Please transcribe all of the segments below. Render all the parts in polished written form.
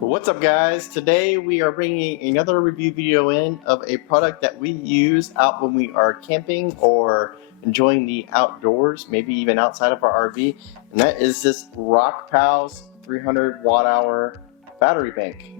What's up, guys? Today we are bringing another review video in of a product that we use out when we are camping or enjoying the outdoors, maybe even outside of our RV, and that is this Rockpals 300 watt hour battery bank.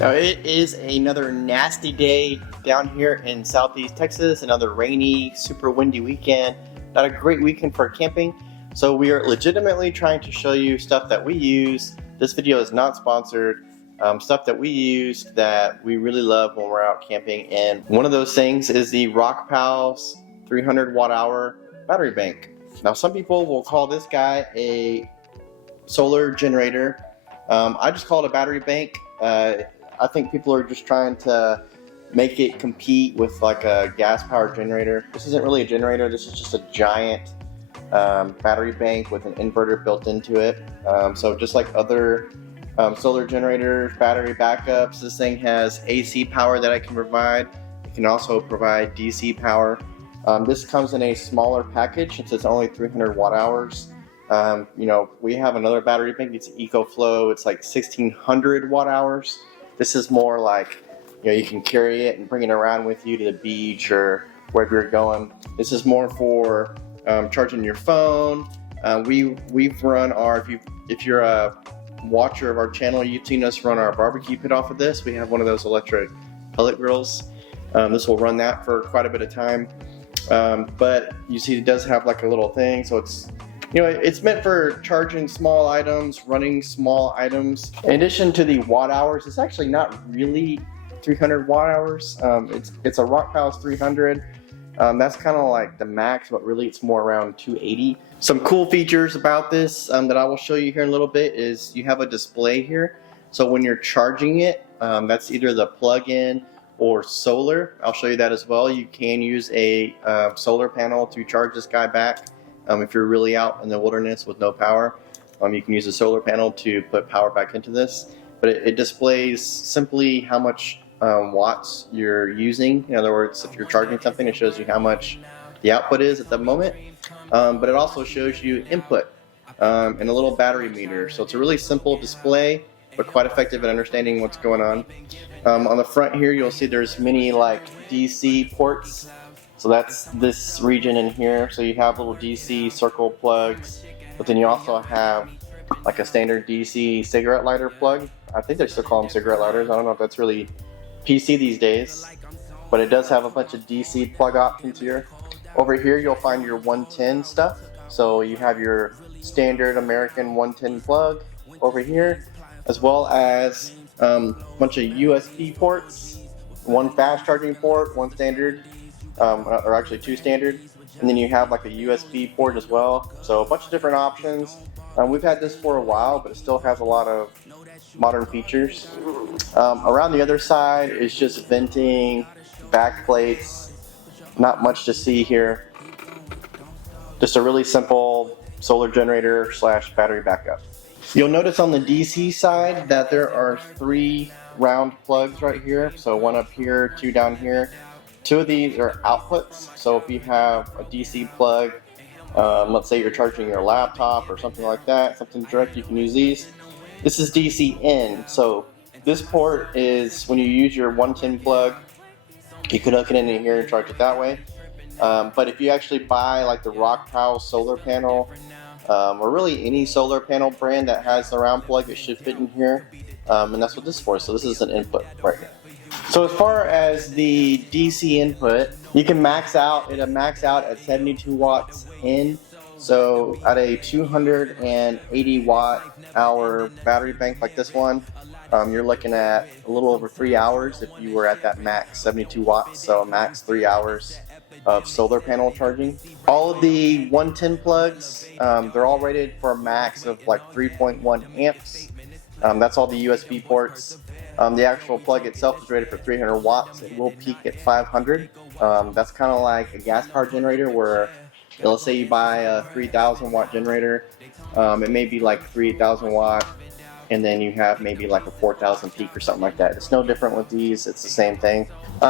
Now it is another nasty day down here in southeast Texas, another rainy, super windy weekend. Not a great weekend for camping, so we are legitimately trying to show you stuff that we use. This video is not sponsored. Stuff that we use that we really love when we're out camping, and one of those things is the Rockpals 300 watt hour battery bank. Now some people will call this guy a solar generator. I just call it a battery bank. I think people are just trying to make it compete with like a gas powered generator. This isn't really a generator, this is just a giant battery bank with an inverter built into it. So just like other solar generators, battery backups, this thing has AC power that I can provide. It can also provide DC power. This comes in a smaller package since it's only 300 watt hours. You know, we have another battery bank, it's EcoFlow, it's like 1600 watt hours. This is more like, you know, you can carry it and bring it around with you to the beach or wherever you're going. This is more for charging your phone. We've run our, if you're a watcher of our channel, you've seen us run our barbecue pit off of this. We have one of those electric pellet grills. This will run that for quite a bit of time. But you see it does have like a little thing, so it's, you know, it's meant for charging small items, running small items. In addition to the watt hours, it's actually not really 300 watt hours. It's a Rockpals 300. That's kind of like the max, but really it's more around 280. Some cool features about this that I will show you here in a little bit is you have a display here. So when you're charging it, that's either the plug-in or solar. I'll show you that as well. You can use a solar panel to charge this guy back. If you're really out in the wilderness with no power, you can use a solar panel to put power back into this. But it displays simply how much watts you're using. In other words, if you're charging something, it shows you how much the output is at the moment. But it also shows you input and a little battery meter. So it's a really simple display, but quite effective at understanding what's going on. On the front here, you'll see there's many like DC ports. So that's this region in here. So you have little DC circle plugs, but then you also have like a standard DC cigarette lighter plug. I think they still call them cigarette lighters. I don't know if that's really PC these days, but it does have a bunch of DC plug options here. Over here you'll find your 110 stuff. So you have your standard American 110 plug over here, as well as a bunch of USB ports, one fast charging port, one standard, or actually two standard, and then you have like a USB port as well. So a bunch of different options. We've had this for a while, but it still has a lot of modern features. Around the other side is just venting, back plates, not much to see here. Just a really simple solar generator slash battery backup. You'll notice on the DC side that there are 3 round plugs right here. So one up here, 2 down here. 2 of these are outputs. So if you have a DC plug, let's say you're charging your laptop or something like that, something direct, you can use these. This is DC in. So this port is when you use your 110 plug, you can hook it in here and charge it that way. But if you actually buy like the Rockpals solar panel, or really any solar panel brand that has the round plug, it should fit in here. And that's what this is for. So this is an input right here. So as far as the DC input, you can max out, it'll max out at 72 watts in. So at a 280 watt hour battery bank like this one, you're looking at a little over 3 hours if you were at that max 72 watts, so max 3 hours of solar panel charging. All of the 110 plugs, they're all rated for a max of like 3.1 amps. That's all the USB ports. The actual plug itself is rated for 300 watts. It will peak at 500. That's kind of like a gas power generator where, let's say you buy a 3000 watt generator, it may be like 3000 watt and then you have maybe like a 4,000 peak or something like that. It's no different with these, it's the same thing.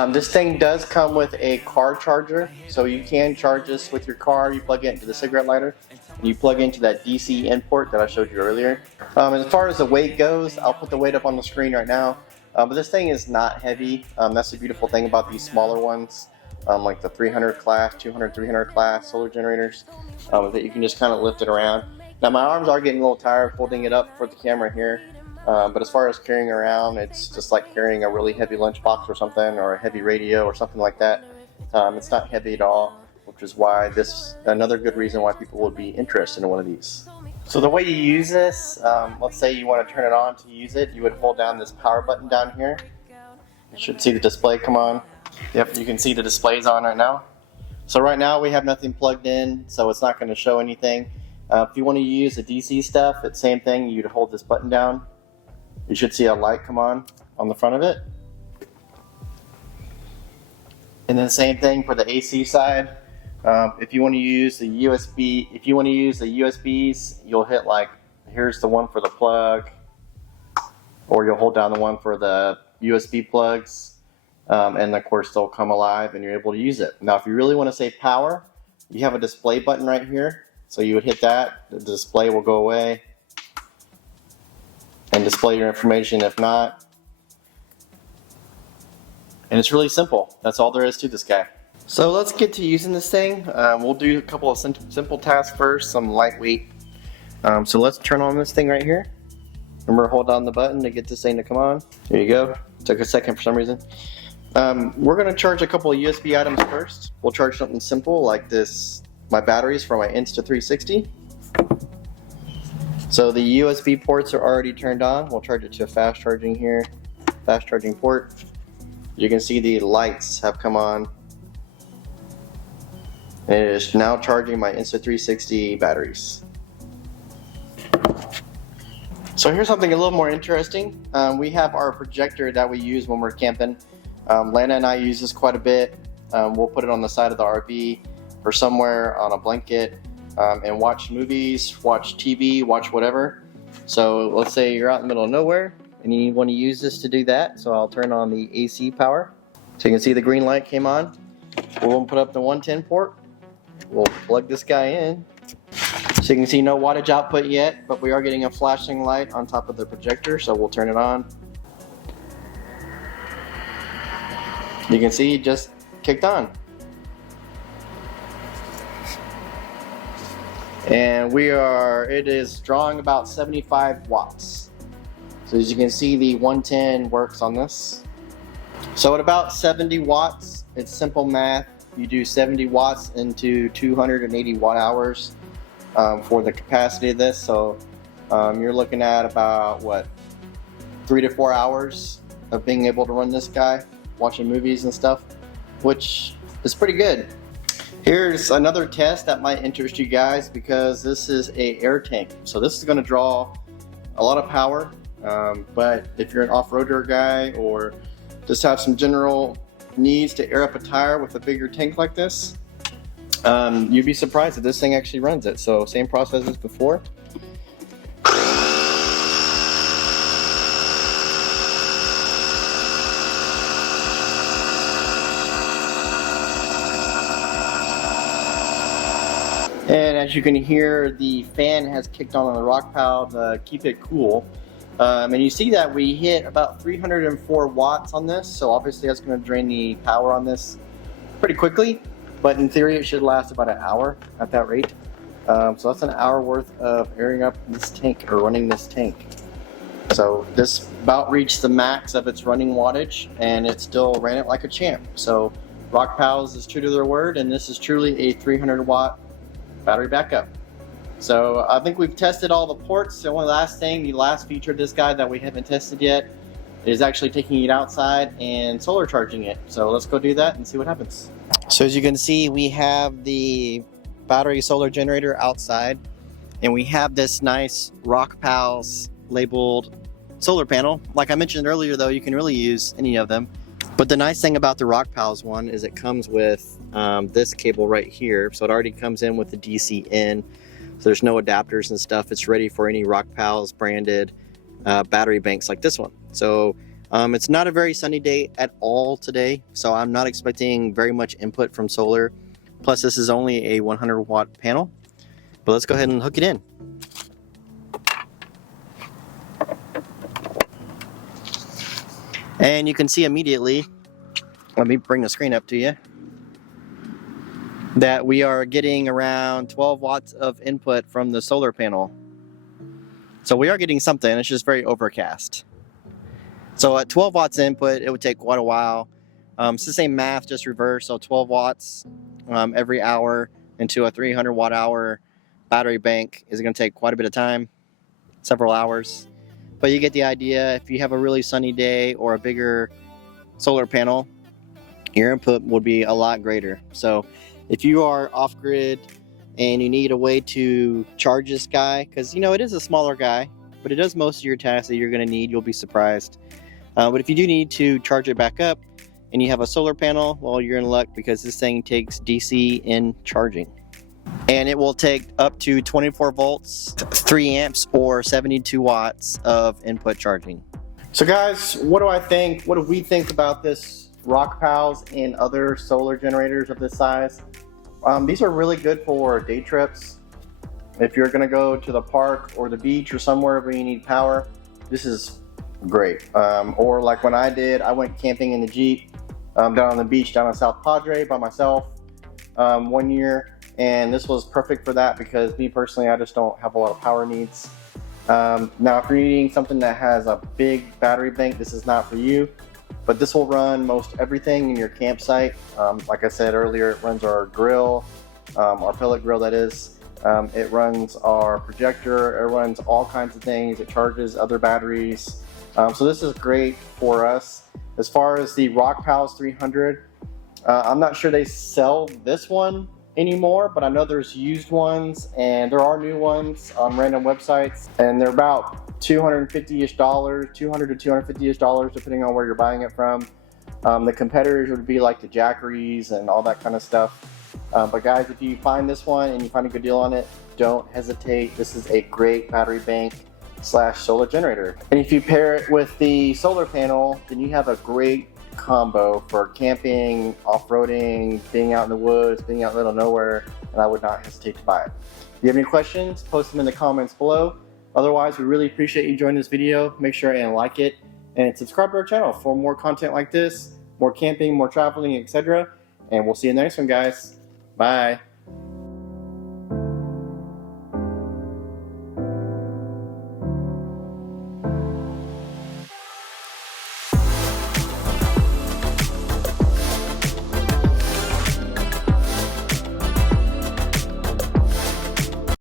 This thing does come with a car charger, so you can charge this with your car. You plug it into the cigarette lighter, and you plug into that DC in port that I showed you earlier. As far as the weight goes, I'll put the weight up on the screen right now, but this thing is not heavy. That's the beautiful thing about these smaller ones, like the 300 class, 200, 300 class solar generators, that you can just kind of lift it around. Now my arms are getting a little tired holding it up for the camera here, but as far as carrying around, it's just like carrying a really heavy lunchbox or something, or a heavy radio or something like that. It's not heavy at all, which is why another good reason why people would be interested in one of these. So the way you use this, let's say you want to turn it on to use it, you would hold down this power button down here. You should see the display come on. Yep, you can see the display's on right now. So right now we have nothing plugged in, so it's not going to show anything. If you want to use the DC stuff, it's the same thing. You'd hold this button down. You should see a light come on the front of it. And then same thing for the AC side. If you want to use the USBs, you'll hit like, here's the one for the plug, or you'll hold down the one for the USB plugs, and of course they'll come alive and you're able to use it. Now if you really want to save power, you have a display button right here. So you would hit that, the display will go away and display your information if not. And it's really simple. That's all there is to this guy. So let's get to using this thing. We'll do a couple of simple tasks first, some lightweight. So let's turn on this thing right here. Remember, hold down the button to get this thing to come on. There you go. Took a second for some reason. We're going to charge a couple of USB items first. We'll charge something simple like this. My batteries for my Insta360. So the USB ports are already turned on. We'll charge it to a fast charging here, fast charging port. You can see the lights have come on. And it is now charging my Insta360 batteries. So here's something a little more interesting. We have our projector that we use when we're camping. Lana and I use this quite a bit. We'll put it on the side of the RV or somewhere on a blanket and watch movies, watch TV, watch whatever. So let's say you're out in the middle of nowhere and you want to use this to do that. So I'll turn on the AC power. So you can see the green light came on. We'll put up the 110 port. We'll plug this guy in. So you can see no wattage output yet, but we are getting a flashing light on top of the projector, so we'll turn it on. You can see it just kicked on. And it is drawing about 75 watts. So as you can see, the 110 works on this. So at about 70 watts, it's simple math. You do 70 watts into 280 watt hours for the capacity of this. So you're looking at about, what, 3 to 4 hours of being able to run this guy, watching movies and stuff, which is pretty good. Here's another test that might interest you guys, because this is a air tank. So this is going to draw a lot of power, but if you're an off-roader guy or just have some general needs to air up a tire with a bigger tank like this, you'd be surprised that this thing actually runs it. So same process as before. And as you can hear, the fan has kicked on the Rockpals to keep it cool. And you see that we hit about 304 watts on this, so obviously that's going to drain the power on this pretty quickly, but in theory it should last about an hour at that rate. So that's an hour worth of airing up this tank, or running this tank. So this about reached the max of its running wattage, and it still ran it like a champ. So Rockpals is true to their word, and this is truly a 300 watt battery backup. So I think we've tested all the ports. The only last thing, the last feature of this guy that we haven't tested yet, is actually taking it outside and solar charging it. So let's go do that and see what happens. So as you can see, we have the battery solar generator outside, and we have this nice Rockpals labeled solar panel. Like I mentioned earlier though, you can really use any of them. But the nice thing about the Rockpals one is it comes with this cable right here. So it already comes in with the DC in. So there's no adapters and stuff. It's ready for any Rockpals branded battery banks like this one. So it's not a very sunny day at all today, so I'm not expecting very much input from solar. Plus this is only a 100 watt panel, but let's go ahead and hook it in. And you can see immediately, let me bring the screen up to you, that we are getting around 12 watts of input from the solar panel. So we are getting something, it's just very overcast. So at 12 watts input, it would take quite a while. It's the same math, just reverse. So 12 watts every hour into a 300 watt hour battery bank is going to take quite a bit of time, several hours. But you get the idea. If you have a really sunny day or a bigger solar panel, your input would be a lot greater. So if you are off grid and you need a way to charge this guy, because you know it is a smaller guy, but it does most of your tasks that you're going to need, you'll be surprised. But if you do need to charge it back up and you have a solar panel, well, you're in luck, because this thing takes DC in charging. And it will take up to 24 volts, 3 amps, or 72 watts of input charging. So guys, what do I think? What do we think about this Rockpals and other solar generators of this size? These are really good for day trips. If you're gonna go to the park or the beach or somewhere where you need power, this is great. Or like when I went camping in the Jeep down on the beach down in South Padre by myself one year, and this was perfect for that, because me personally, I just don't have a lot of power needs. Now if you're needing something that has a big battery bank, this is not for you, but this will run most everything in your campsite. Like I said earlier, it runs our grill, our pellet grill that is. It runs our projector, it runs all kinds of things, it charges other batteries. So this is great for us. As far as the Rockpals 300, I'm not sure they sell this one anymore, but I know there's used ones and there are new ones on random websites, and they're about $250-ish, $200 to $250-ish, depending on where you're buying it from. The competitors would be like the Jackeries and all that kind of stuff. But guys, if you find this one and you find a good deal on it, don't hesitate. This is a great battery bank / solar generator. And if you pair it with the solar panel, then you have a great combo for camping, off-roading, being out in the woods, being out in the middle of nowhere, and I would not hesitate to buy it. If you have any questions, post them in the comments below. Otherwise, we really appreciate you joining this video. Make sure and like it and subscribe to our channel for more content like this, more camping, more traveling, etc. And we'll see you in the next one, guys. Bye.